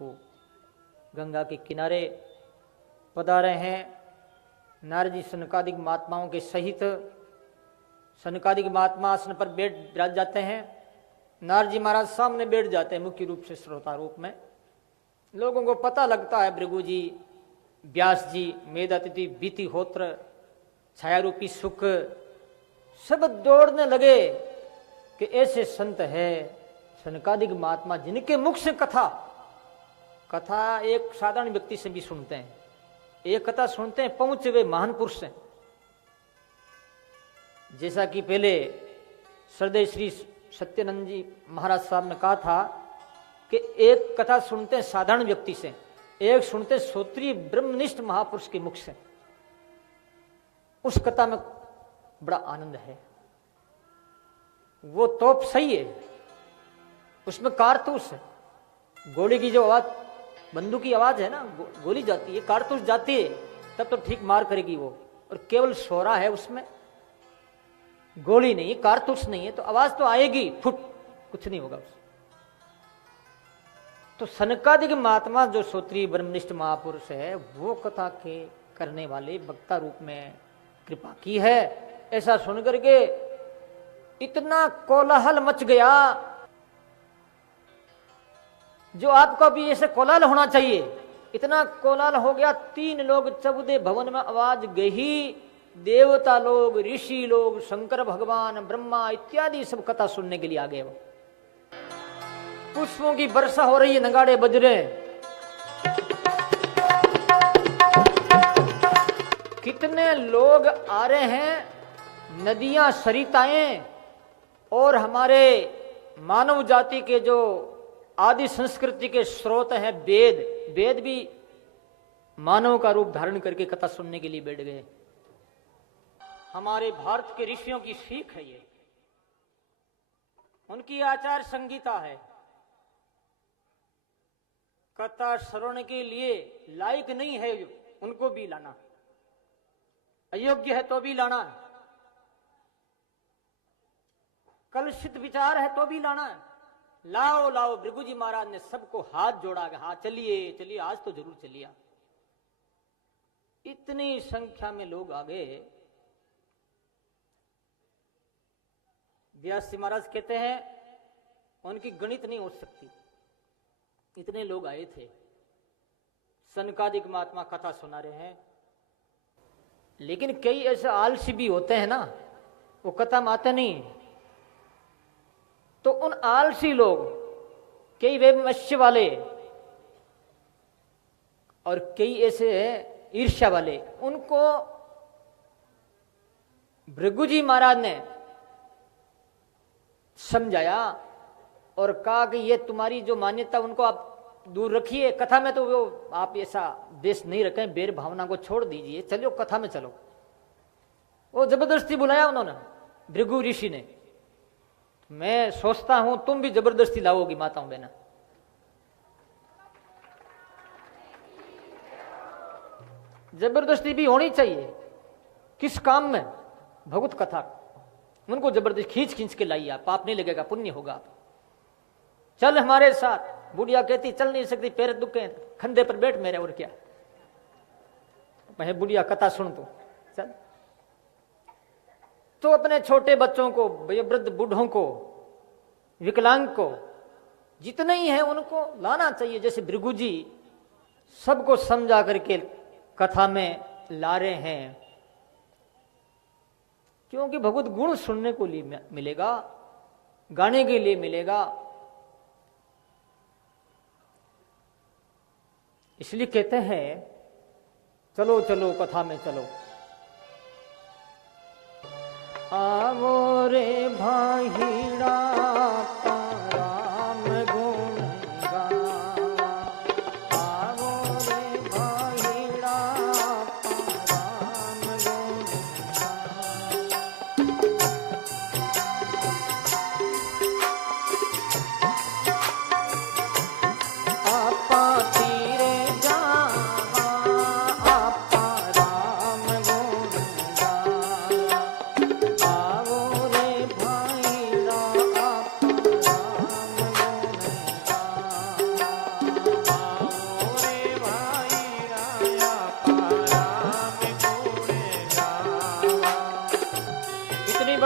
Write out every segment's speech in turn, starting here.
को गंगा के किनारे पधारे हैं। नारद जी सनकादिक महात्माओं के सहित सनकादिक महात्मा आसन पर बैठ जाते हैं। नारद जी महाराज सामने बैठ जाते हैं मुख्य रूप से श्रोता रूप में। लोगों को पता लगता है भृगु जी, व्यास जी, मेधातिथि, बीतिहोत्र, छाया रूपी सुख सब दौड़ने लगे कि ऐसे संत है सनकादिक महात्मा जिनके मुख से कथा एक साधारण व्यक्ति से भी सुनते हैं। एक कथा सुनते हैं पहुंचे हुए महान पुरुष हैं। जैसा कि पहले श्रद्धेय श्री सत्यानंद जी महाराज साहब ने कहा था कि एक कथा सुनते हैं साधारण व्यक्ति से, एक सुनते हैं श्रोत्रिय ब्रह्मनिष्ठ महापुरुष के मुख से। उस कथा में बड़ा आनंद है। वो तोप सही है, उसमें कारतूस है। गोली की जो आवाज, बंदूक की आवाज है ना, गोली जाती है, कारतूस जाती है, तब तो ठीक मार करेगी वो। और केवल सोरा है उसमें, गोली नहीं, कारतूस नहीं है, तो आवाज तो आएगी, फुट, कुछ नहीं होगा उसमें। तो सनकादिक महात्मा जो श्रोत्रिय ब्रह्मनिष्ठ महापुरुष है, वो कथा के करने वाले वक्ता रूप में कृपा की है। ऐसा सुनकर के इतना कोलाहल मच गया जो आपका भी ऐसे कोलाहल होना चाहिए। इतना कोलाहल हो गया, 3 लोग 14 भवन में आवाज गई। देवता लोग, ऋषि लोग, शंकर भगवान, ब्रह्मा इत्यादि सब कथा सुनने के लिए आ गए। वो पुष्पों की वर्षा हो रही है, नगाड़े बज रहे हैं। कितने लोग आ रहे हैं, नदियां, सरिताएं और हमारे मानव जाति के जो आदि संस्कृति के स्रोत हैं वेद भी मानव का रूप धारण करके कथा सुनने के लिए बैठ गए। हमारे भारत के ऋषियों की सीख है ये, उनकी आचार संहिता है। कथा श्रवण के लिए लायक नहीं है उनको भी लाना, अयोग्य है तो भी लाना, कलुषित विचार है तो भी लाना। लाओ भृगु जी महाराज ने सबको हाथ जोड़ा के, हाँ चलिए चलिए, आज तो जरूर चलिए। इतनी संख्या में लोग आ गए। व्यास जी महाराज कहते हैं उनकी गणित नहीं हो सकती, इतने लोग आए थे। सनकादिक महात्मा कथा सुना रहे हैं। लेकिन कई ऐसे आलसी भी होते हैं ना, वो कथा में आते नहीं। तो उन आलसी लोग, कई वैमनस्य वाले और कई ऐसे ईर्ष्या वाले, उनको भृगु जी महाराज ने समझाया और कहा कि ये तुम्हारी जो मान्यता उनको आप दूर रखिए, कथा में तो वो आप ऐसा देश नहीं रखें, बेर भावना को छोड़ दीजिए, चलो कथा में चलो। वो जबरदस्ती बुलाया उन्होंने, भृगु ऋषि ने। मैं सोचता हूं तुम भी जबरदस्ती लाओगी माताओं बहना। जबरदस्ती भी होनी चाहिए किस काम में? भगवत कथा। उनको जबरदस्ती खींच खींच के लाइए, पाप नहीं लगेगा, पुण्य होगा। चल हमारे साथ। बुढ़िया कहती चल नहीं सकती, पैर दुखे, खंधे पर बैठ मेरे, और क्या। मैं बुढ़िया कथा सुन तू चल। तो अपने छोटे बच्चों को, वृद्ध बूढ़ों को, विकलांग को, जितने ही हैं उनको लाना चाहिए। जैसे भृगु जी सबको समझा करके कथा में ला रहे हैं, क्योंकि भगवत गुण सुनने को लिए मिलेगा, गाने के लिए मिलेगा। इसलिए कहते हैं चलो चलो कथा में चलो। आवो रे भाईड़ा राम गुण गावा, आवो रे भाईड़ा राम गुण गावा। आपा तीरे जावा, आपा राम गुण गावा, आवो रे भाईड़ा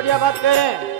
बढ़िया बात कह रहे हैं।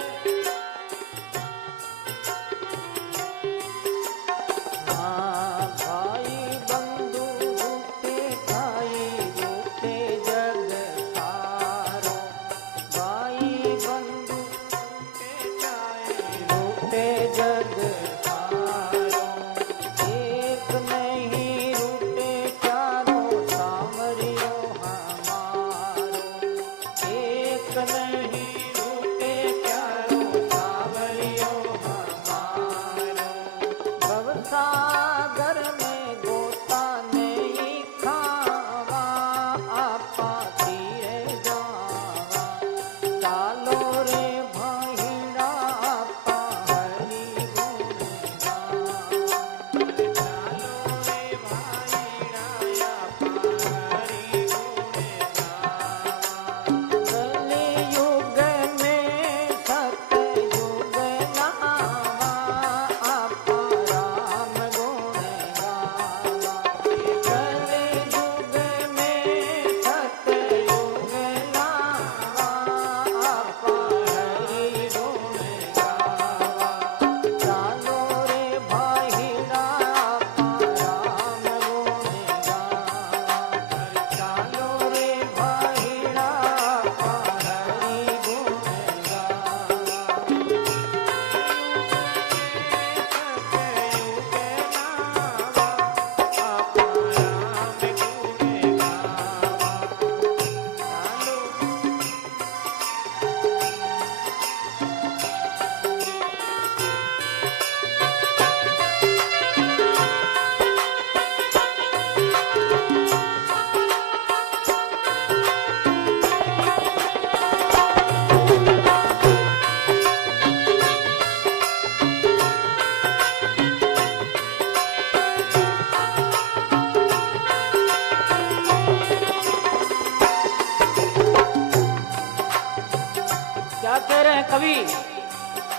कभी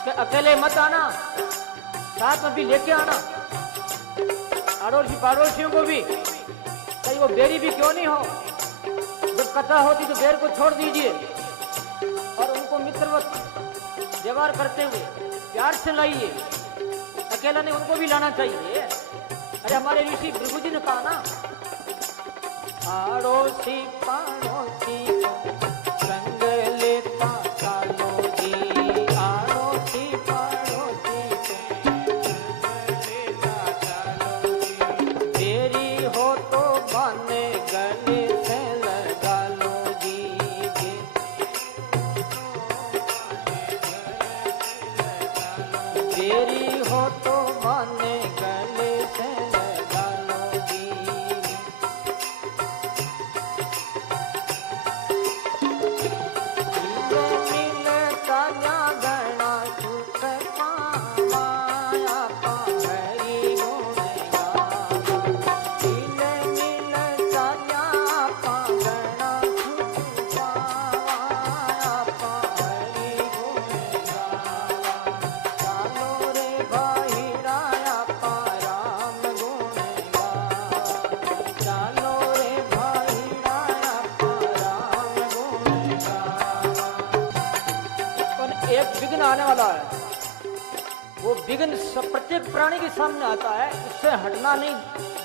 कि अकेले मत आना, साथ में भी लेके आना अड़ोसी पड़ोसियों को भी, कहीं वो बेरी भी क्यों नहीं हो। जब कथा होती तो बेर को छोड़ दीजिए और उनको मित्रवत व्यवहार करते हुए प्यार से लाइए। अकेला नहीं, उनको भी लाना चाहिए। अरे हमारे ऋषि भृगु जी ने कहा ना, आड़ोसी पड़ोसी संग लेता कालो जी, आड़ोसी पड़ोसी लेता कालो जी, तेरी हो तो बने गले से लगा लो जी, तेरी हो तो बने गले से लगा लो जी। विघ्न आने वाला है, वो विघ्न प्रत्येक प्राणी के सामने आता है, इससे हटना नहीं,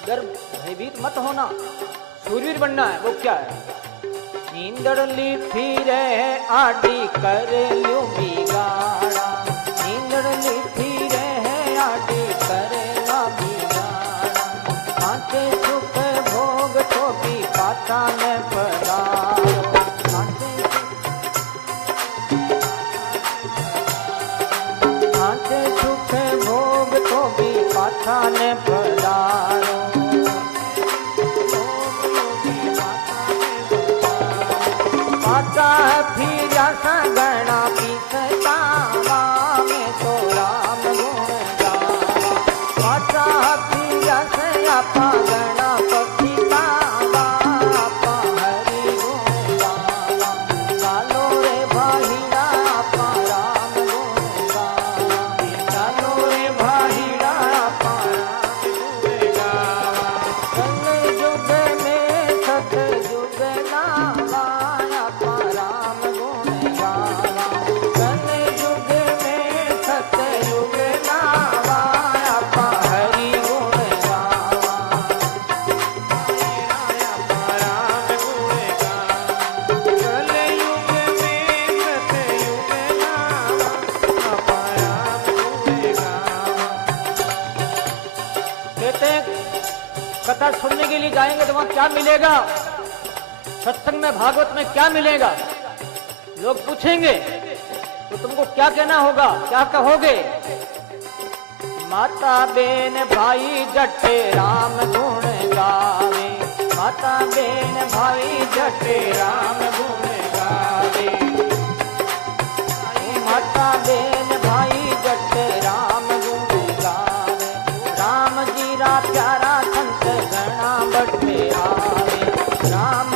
डर भयभीत मत होना, शूरवीर बनना है। वो क्या है? नींदड़ली फिरे आडी कर ल्यूं बिगाड़ा, नींदड़ली फिरे आडी करे ना बिगाड़ा, आते सुख भोग तो भी पाता न पधारो, सुख भोग तो भी पाथा ने पधारो, पाता फिर गणा पीसता में तो राम गुण गावा, पाता फिर आपा गणा पीता आपा हरि हैं कथा सुनने के लिए जाएंगे तो वहां क्या मिलेगा, सत्संग में भागवत में क्या मिलेगा, लोग पूछेंगे तो तुमको क्या कहना होगा, क्या कहोगे? माता बेन भाई जटे राम गुण गावे, माता बेन भाई जटे राम गुण गावे, माता बेन भाई जटे राम गुण गावे, राम जी रा प्यारा संत घना बटे आवे, राम